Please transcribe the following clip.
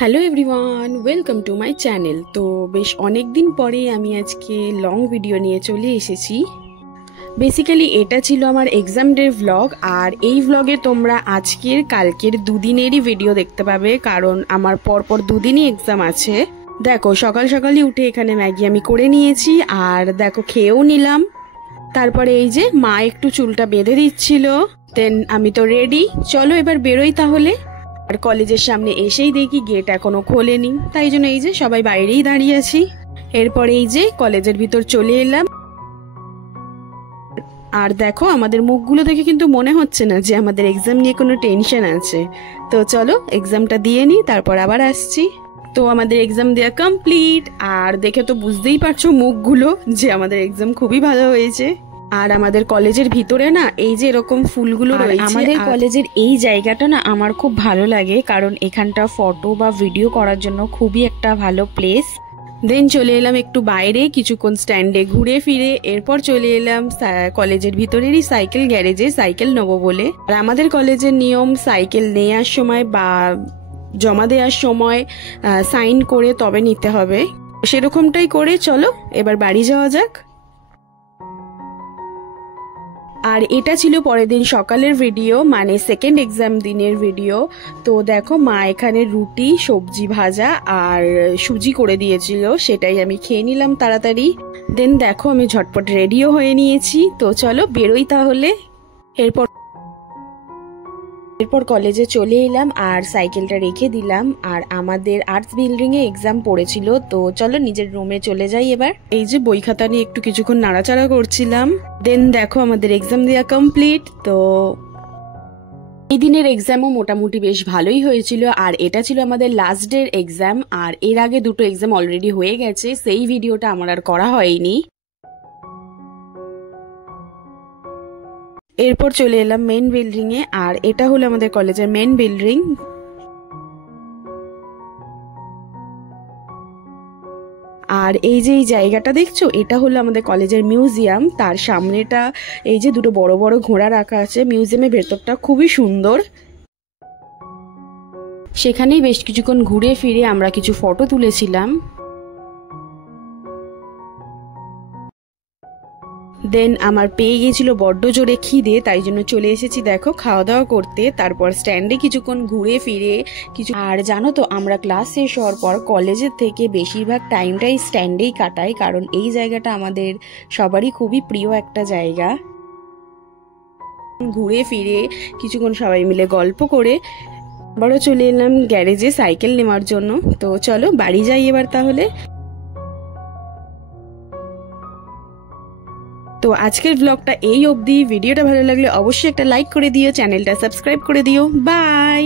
Hello everyone, welcome to my channel. তো বেশ অনেক দিন পরে আমি আজকে লং ভিডিও নিয়ে চলে এসেছি। বেসিক্যালি এটা ছিল আমার এক্সাম ডের ভ্লগ, আর এই ভ্লগে তোমরা আজকের কালকের দুদিনেরই ভিডিও দেখতে পাবে, কারণ আমার পরপর দুদিনই এক্সাম আছে। দেখো সকাল সকালই উঠে এখানে ম্যাগি আমি করে নিয়েছি, আর দেখো খেয়েও নিলাম। তারপরে এই যে মা একটু চুলটা বেঁধে দিচ্ছিল, দেন আমি তো রেডি, চলো এবার বেরোই তাহলে। আর কলেজের সামনে এসেই দেখি গেট এখনো খোলেনি, তাই জন্য এই যে সবাই বাইরেই দাঁড়িয়ে আছি। এরপরে এই যে কলেজের ভিতর চলে এলাম, আর দেখো আমাদের মুখগুলো দেখে কিন্তু মনে হচ্ছে না যে আমাদের এক্সাম নিয়ে কোনো টেনশন আছে। তো চলো এক্সামটা দিয়ে নিই, তারপর আবার আসছি। তো আমাদের এক্সাম দেওয়া কমপ্লিট, আর দেখে তো বুঝতেই পারছো মুখগুলো যে আমাদের এক্সাম খুবই ভালো হয়েছে। আর আমাদের কলেজের ভিতরে না এই যে এরকম ফুলগুলো রয়েছে, আমাদের কলেজের এই জায়গাটা না আমার খুব ভালো লাগে, কারণ এখানটা ফটো বা ভিডিও করার জন্য খুবই একটা ভালো প্লেস। দেন চলে এলাম একটু বাইরে, কিছুক্ষণ স্ট্যান্ডে ঘুরে ফিরে এরপর চলে এলাম কলেজের ভিতরেরই সাইকেল গ্যারেজে সাইকেল নেবো বলে। আর আমাদের কলেজের নিয়ম সাইকেল নেওয়ার সময় বা জমা দেওয়ার সময় সাইন করে তবে নিতে হবে, সেরকমটাই করে চলো এবার বাড়ি যাওয়া যাক। আর এটা ছিল পরের দিন সকালের ভিডিও, মানে সেকেন্ড এক্সাম দিনের ভিডিও। তো দেখো মা এখানে রুটি, সবজি ভাজা আর সুজি করে দিয়েছিল, সেটাই আমি খেয়ে নিলাম তাড়াতাড়ি। দেন দেখো আমি ঝটপট রেডিও হয়ে নিয়েছি, তো চলো বেরোই তাহলে। এরপর কলেজে চলে এলাম আর সাইকেলটা রেখে দিলাম। আর আমাদের আর্টস বিল্ডিং এ এক্সাম পড়েছিল, তো চলো নিজের রুমে চলে যাই এবার। এই যে বই খাতা নিয়ে একটু কিছুক্ষণ নাড়াচাড়া করছিলাম। দেন দেখো আমাদের এক্সাম দেওয়া কমপ্লিট। তো এই দিনের এক্সামও মোটামুটি বেশ ভালোই হয়েছিল, আর এটা ছিল আমাদের লাস্ট ডের এক্সাম। আর এর আগে দুটো এক্সাম অলরেডি হয়ে গেছে, সেই ভিডিওটা আমার আর করা হয়নি। এরপর চলে এলাম মেন বিল্ডিং এ, আর এটা হলো আমাদের কলেজের মেন বিল্ডিং। আর এই যে এই জায়গাটা দেখছো, এটা হলো আমাদের কলেজের মিউজিয়াম। তার সামনেটা এই যে দুটো বড় বড় ঘোড়া রাখা আছে। মিউজিয়ামের ভেতরটা খুবই সুন্দর, সেখানেই বেশ কিছুক্ষণ ঘুরে ফিরে আমরা কিছু ফটো তুলেছিলাম। দেন আমার পেয়ে গিয়েছিল বড্ড জোরে খিদে, তাই জন্য চলে এসেছি দেখো খাওয়া দাওয়া করতে। তারপর স্ট্যান্ডে কিছুক্ষণ ঘুরে ফিরে আর জানো তো আমরা ক্লাস শেষ হওয়ার পর কলেজের থেকে বেশিরভাগ টাইমটাই স্ট্যান্ডেই কাটাই, কারণ এই জায়গাটা আমাদের সবারই খুবই প্রিয় একটা জায়গা। ঘুরে ফিরে কিছুক্ষণ সবাই মিলে গল্প করে আবারও চলে এলাম গ্যারেজে সাইকেল নেওয়ার জন্য। তো চলো বাড়ি যাই এবার তাহলে। তো আজকের ব্লগটা এই অবধি। ভিডিওটা ভালো লাগলে অবশ্যই একটা লাইক করে দিও, চ্যানেলটা সাবস্ক্রাইব করে দিও। বাই।